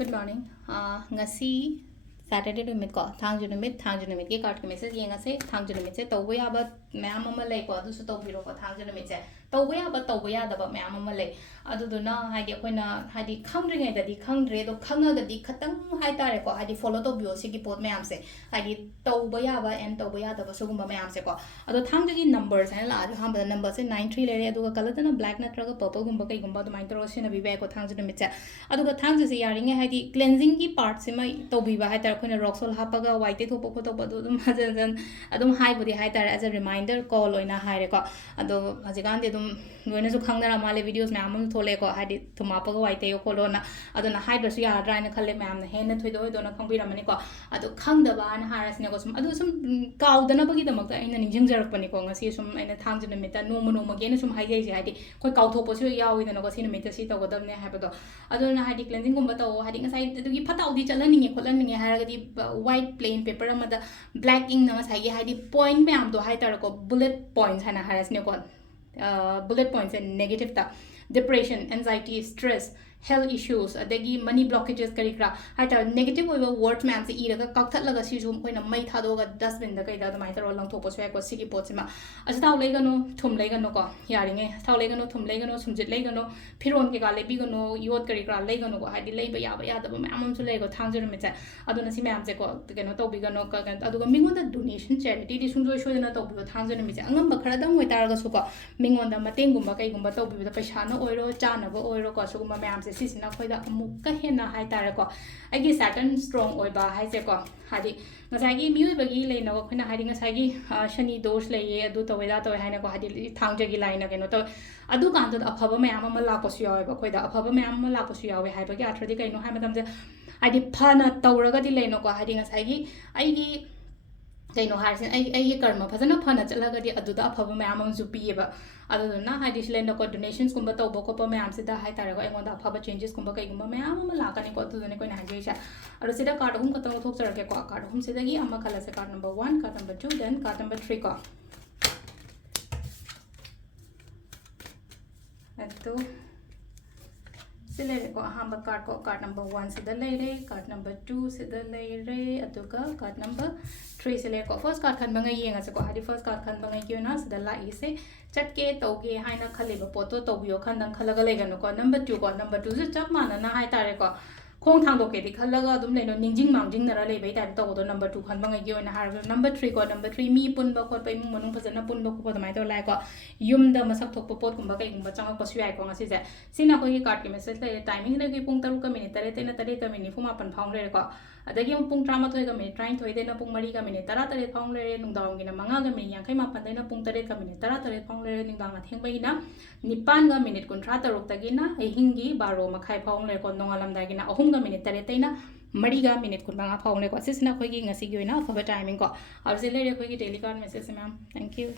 Good morning. Ngasi Saturday numit ko thangju numit ki card ki message yenga se thangju numit se tawbu ya ba ma'am ama lay ko adu su tawbiro ko thangju numit se tawbu ya da ba ma'am ama lay adu do na haidi akoina haidi khangringai da di khangre do khanga ga di khatang hai tare ko haidi follow to bio si ki pot ma'am se haidi tawbu ya ba and tawbu ya da ba sugumba ma'am se ko adu thangju ki numbers hai la adu ham ba number se 93 le re adu ga color na black na traga purple gumba kai gumba do mai tro se na bi ba ko thangju numit se adu ga thangju se yaringe haidi cleansing ki part se mai tawbi ba hai tar akoina rock salt hapaga white to pop to badu dum hajan adum hai budi hai tar as a reminder call oina hai re ko ado hajigan de dum loina su khangna male videos me amam thole ko haidi thuma paga white yo ko lona aduna hai ba su ya dra na khalle me amna hen na thoi do na khangbi ramani ko ado khangda ba na haras ne ko sum adu sum kaw dana bagi damak ta aina ningjing jarak pani ko ngasi sum aina thangjina meta no mo ge na sum hai jai haidi koi kaw thop su yawi na ko sin meta si to godam ne hai ba do aduna haidi cleansing gumba to haidi ngasai du gi phataw di chalani nge kholan nge ha ga di white plain paper amada black ink na ngasai gi haidi point me am do hai tar ko bullet points hana haras ne ko bullet points and negative ta depression anxiety stress health issues adagi money blockages kari kra haita negative oiba words ma'am se iraga kakthat laga si jum koina mai thado ga dustbin da kai da mai taro lang thopo so ko sigi pot sima asataw legano thum legano ko yaringe taw legano thum legano sumjit legano phiron ke ga lebi gano yot kari kra legano ko haidi leiba ya da ma'am am su lego thangjer me cha aduna si ma'am se ko keno to bi gano ka aduga mingon da donation charity di sungjo sho na to bi thangjer me cha angam ba khara dang wai tar ga su ko mingon da mateng gumba kai gumba to bi da paisa na oiro chana ba oiro ko su gumba ma'am sisina khoida amuk ka hena hai tare ko agi Saturn strong oi ba hai se ko hadi ngasai gi miui bagi leina ko khina hadi ngasai gi shani dosh leiye adu to weda to hai na ko hadi thangje gi laina keno to adu kan to afaba ma'am ama la ko su yawe ba khoida afaba ma'am ama la ko su yawe hai ba gi athra di kaino hai matam je hadi phana tawraga di leino ko hadi ngasai gi ai gi kaino harsin ai karma phajana phana chalaga di adu da afaba ma'am am ju piye ba adu na hadi silenda ko donations kumba to boko pa ma'am sida hai tare ko engon da afaba changes kumba kai gumba ma'am am la ka ni ko tu ne ko na hage sha adu sida card hum ko to thok char ke ko card hum sida gi amma khala se card number 1 card number 2 then card number 3 ko atu sile ko hamba card number 1 sida lei re card number 2 sida lei re atuka card number 3 sile ko first card khan bangai yenga se ko hadi first card khan bangai kyo na sida la ise chatke toge haina khale ba poto tobiyo khan dang khalaga legano ko number 2 se chap mana na hai tare ko khong thang do ke di khalaga dum leino ningjing mangjing nara le bai tar to do number 2 khan bangai kyo na har number 3 ko number 3 mi pun ba ko pai mung manung phajana pun ba ko mai to lai ko yum da masak thok pot kum ba kai kum ba chang ko su ai ko ngasi se sina ko gi card ki message le timing le gi pung 3 ka minute tare te na tare ka minute fuma pan phang le ko adagi pung 33 ka minute 33 de na pung 3 ka minute tara tare phang le nung dawng gi na manga ga minute yankai ma pan de na pung 3 ka minute tara tare phang le ning dang na theng bai na nipan ga minute kun 33 ta gi na hingi 12 makhai phang le ko nongalam da gi na ahum ga minute tare te na mariga minute kun banga phang le ko sisna khoi gi ngasi gi na fa timing ko aur se le khoi gi daily card message ma'am thank you